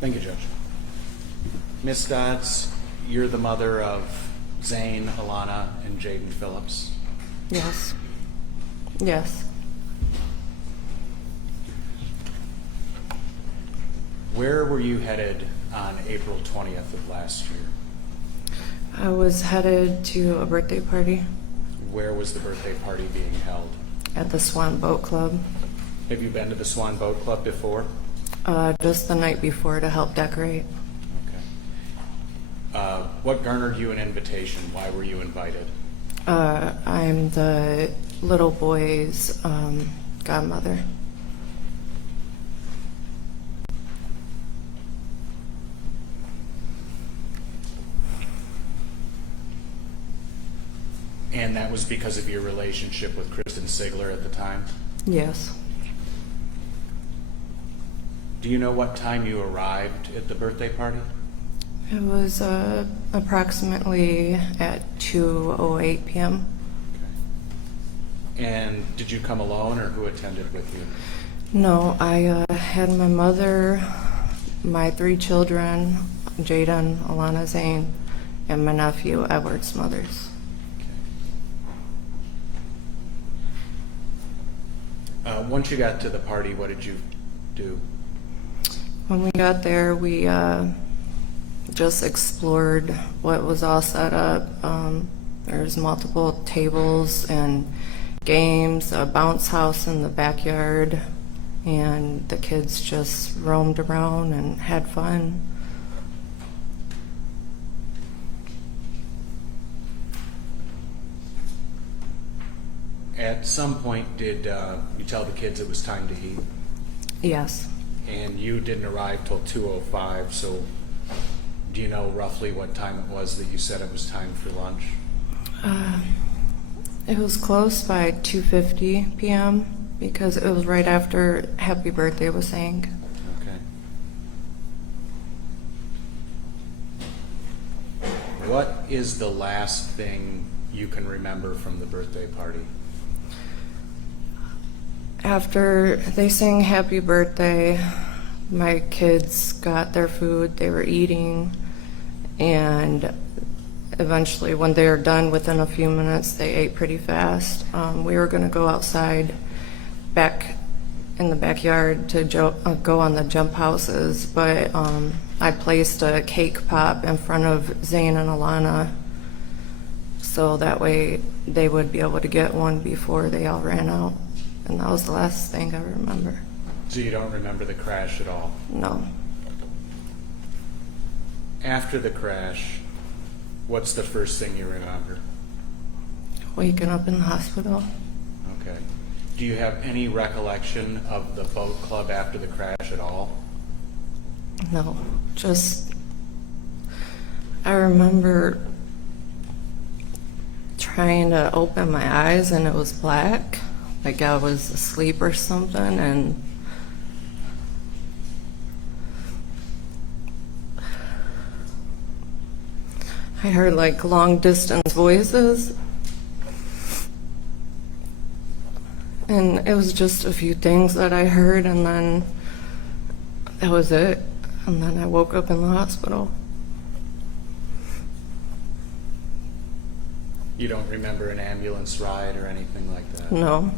Thank you, Judge. Ms. Dodds, you're the mother of Zane, Alana, and Jaden Phillips. Yes. Yes. Where were you headed on April 20th of last year? I was headed to a birthday party Where was the birthday party being held? at the Swan Boat Club. Have you been to the Swan Boat Club before? Just the night before to help decorate. Okay. What garnered you an invitation? Why were you invited? I'm the little boy's godmother. And that was because of your relationship with Kristen Sigler at the time? Yes. Do you know what time you arrived at the birthday party? It was approximately at 2:08 p.m. Okay. And did you come alone, or who attended with you? No, I had my mother, my 3 children, Jaden, Alana, Zane, and my nephew, Edward Smothers. Once you got to the party, what did you do? When we got there, we just explored what was all set up. There's multiple tables and games, a bounce house in the backyard, and the kids just roamed around and had fun. At some point, did you tell the kids it was time to eat? Yes. And you didn't arrive till 2:05, so do you know roughly what time it was that you said it was time for lunch? It was close by 2:50 p.m. because it was right after Happy Birthday was sang. Okay. What is the last thing you can remember from the birthday party? After they sang Happy Birthday, my kids got their food, they were eating, and eventually when they were done, within a few minutes, they ate pretty fast. We were going to go outside back in the backyard to go on the jump houses, but I placed a cake pop in front of Zane and Alana so that way they would be able to get one before they all ran out. And that was the last thing I remember. So you don't remember the crash at all? No. After the crash, what's the first thing you remember? Waking up in the hospital. Okay. Do you have any recollection of the boat club after the crash at all? No. Just, I remember trying to open my eyes and it was black, like I was asleep or something, and I heard like long distance voices, and it was just a few things that I heard, and then that was it. And then I woke up in the hospital. You don't remember an ambulance ride or anything like that? No.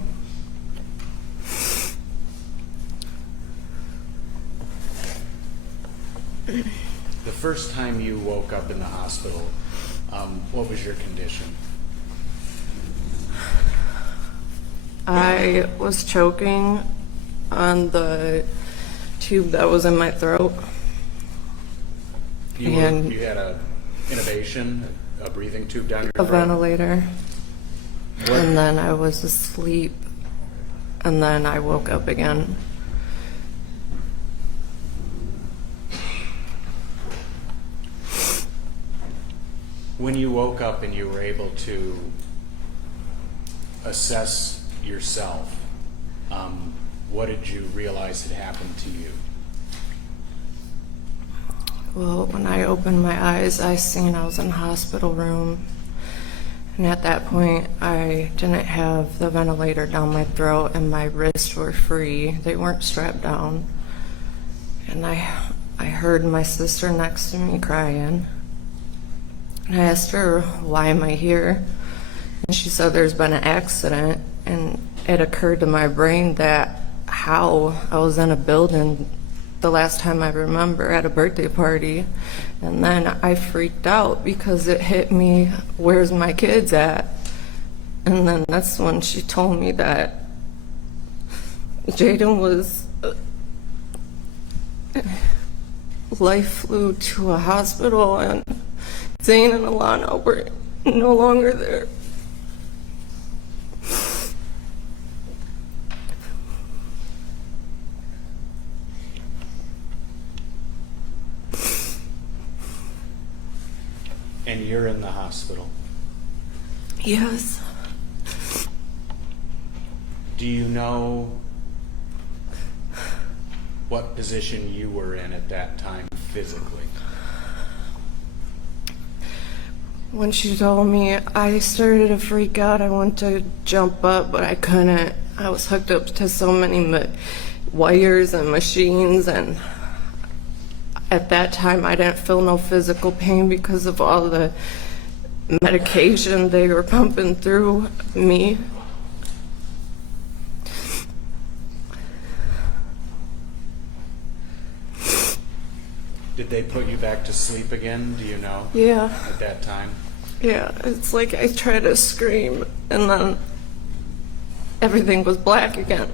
The first time you woke up in the hospital, what was your condition? I was choking on the tube that was in my throat. You had a intubation, a breathing tube down your A throat? ventilator. And then I was asleep, and then I woke up again. When you woke up and you were able to assess yourself, what did you realize had happened to you? Well, when I opened my eyes, I seen I was in a hospital room. And at that point, I didn't have the ventilator down my throat and my wrists were free. They weren't strapped down. And I I heard my sister next to me crying. I asked her, why am I here? And she said there's been an accident, and it occurred to my brain that how I was in a building the last time I remember at a birthday party. And then I freaked out because it hit me, where's my kids at? And then that's when she told me that Jaden was, life flew to a hospital and Zane and Alana were no longer there. And you're in the hospital. Yes. Do you know what position you were in at that time physically? When she told me, I started to freak out. I wanted to jump up, but I couldn't. I was hooked up to so many wires and machines, and at that time I didn't feel no physical pain because of all the medication they were pumping through me. Did they put you back to sleep again? Do you know? Yeah. At that time? Yeah, it's like I tried to scream and then everything was black again.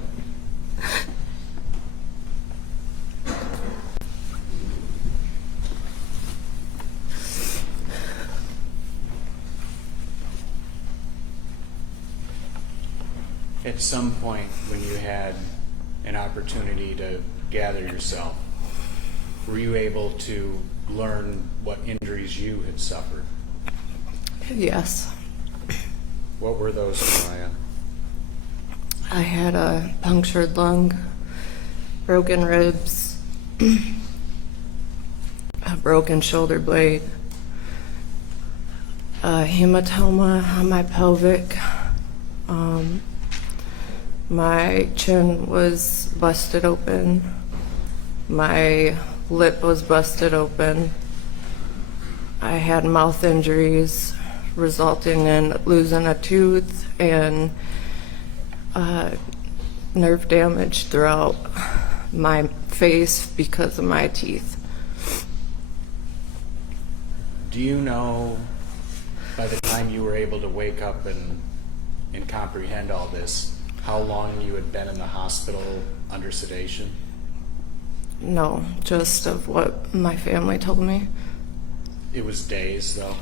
At some point when you had an opportunity to gather yourself, were you able to learn what injuries you had suffered? Yes. What were those, Mariah? I had a punctured lung, broken ribs, a broken shoulder blade, a hematoma on my pelvic. My chin was busted open. My lip was busted open. I had mouth injuries resulting in losing a tooth and nerve damage throughout my face because of my teeth. Do you know, by the time you were able to wake up and comprehend all this, how long you had been in the hospital under sedation? No, just of what my family told me. It was days, though?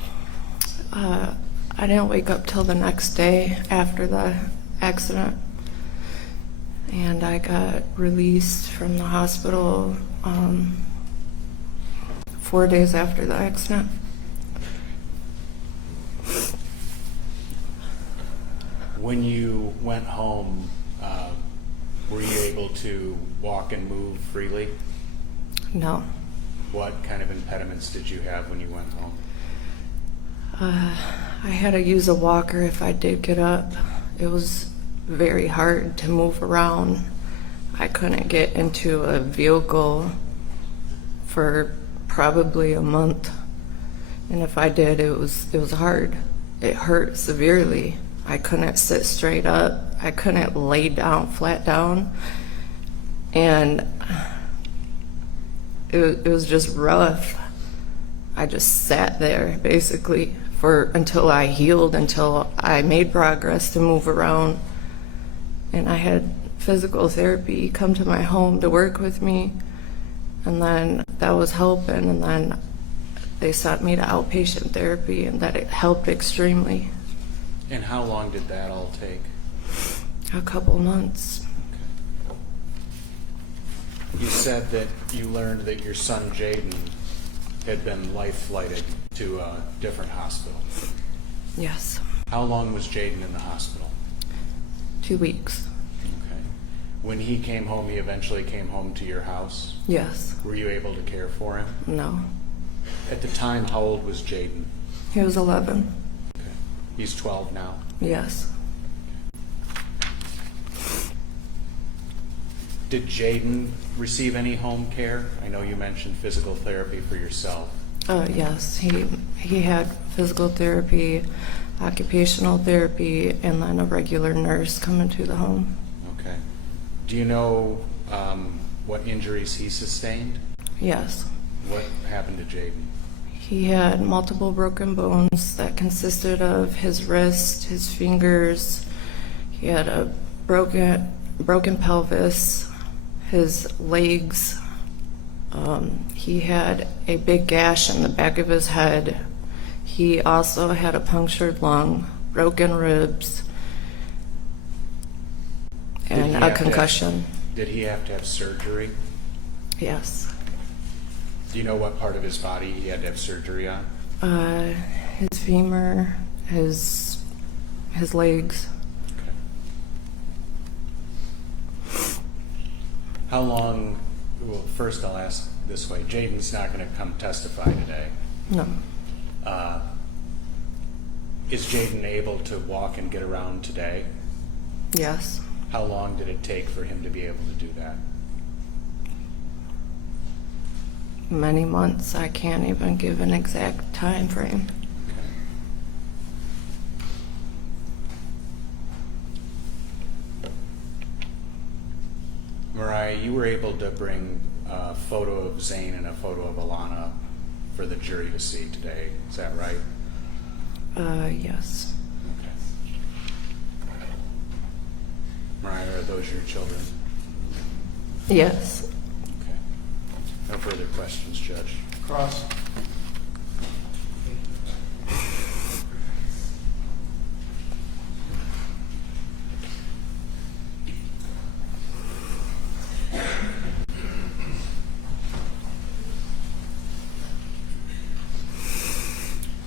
I didn't wake up till the next day after the accident. And I got released from the hospital 4 days after the accident. When you went home, were you able to walk and move freely? No. What kind of impediments did you have when you went home? I had to use a walker if I did get up. It was very hard to move around. I couldn't get into a vehicle for probably a month. And if I did, it was hard. It hurt severely. I couldn't sit straight up. I couldn't lay down, flat down. And it was just rough. I just sat there basically until I healed, until I made progress to move around. And I had physical therapy come to my home to work with me. And then that was helping. And then they sent me to outpatient therapy, and that it helped extremely. And how long did that all take? A couple months. You said that you learned that your son Jaden had been life-flighted to a different hospital. Yes. How long was Jaden in the hospital? 2 weeks. Okay. When he came home, he eventually came home to your house? Yes. Were you able to care for him? No. At the time, how old was Jaden? He was 11. Okay. He's 12 now? Yes. Did Jaden receive any home care? I know you mentioned physical therapy for yourself. Yes, he had physical therapy, occupational therapy, and then a regular nurse come into the home. Okay. Do you know what injuries he sustained? Yes. What happened to Jaden? He had multiple broken bones that consisted of his wrist, his fingers. He had a broken pelvis, his legs. He had a big gash in the back of his head. He also had a punctured lung, broken ribs, and a concussion. Did he have to have surgery? Yes. Do you know what part of his body he had to have surgery on? His femur, his legs. Okay. How long, well, first I'll ask this way. Jaden's not going to come testify today. No. Is Jaden able to walk and get around today? Yes. How long did it take for him to be able to do that? Many months. I can't even give an exact time frame. Mariah, you were able to bring a photo of Zane and a photo of Alana for the jury to see today. Is that right? Yes. Okay. Mariah, are those your children? Yes. Okay. No further questions, Judge. Cross.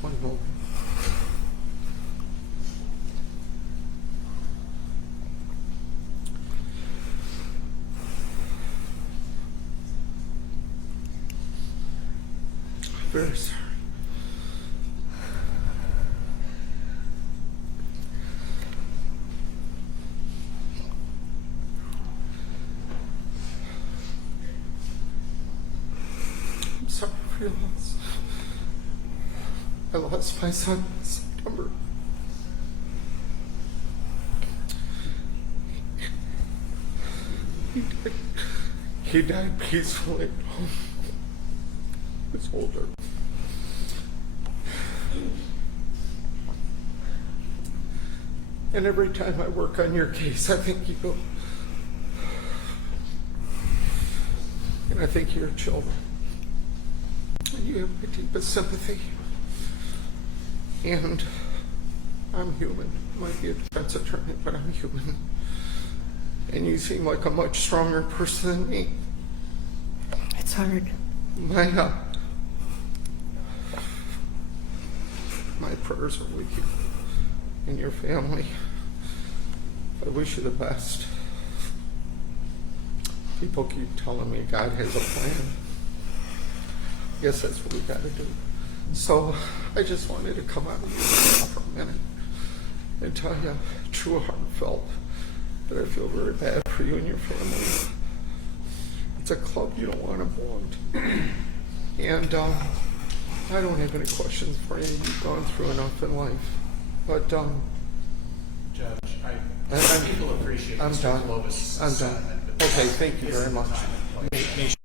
One moment. Very sorry. I'm sorry for your loss. I lost my son in September. He died peacefully at home. He was older. And every time I work on your case, I think you. And I think of your children. And you have my deepest sympathy. And I'm human. I might be a defense attorney, but I'm human. And you seem like a much stronger person than me. It's hard. My prayers are with you and your family. I wish you the best. People keep telling me God has a plan. I guess that's what we got to do. So I just wanted to come out of here for a minute and tell you, true heartfelt, that I feel very bad for you and your family. It's a club you don't want to belong to. And I don't have any questions for you. You've gone through enough in life. But Judge, people appreciate I'm Mr. done. Clovis' I'm done. sentiment, but Okay, this thank you isn't very the much. time and place.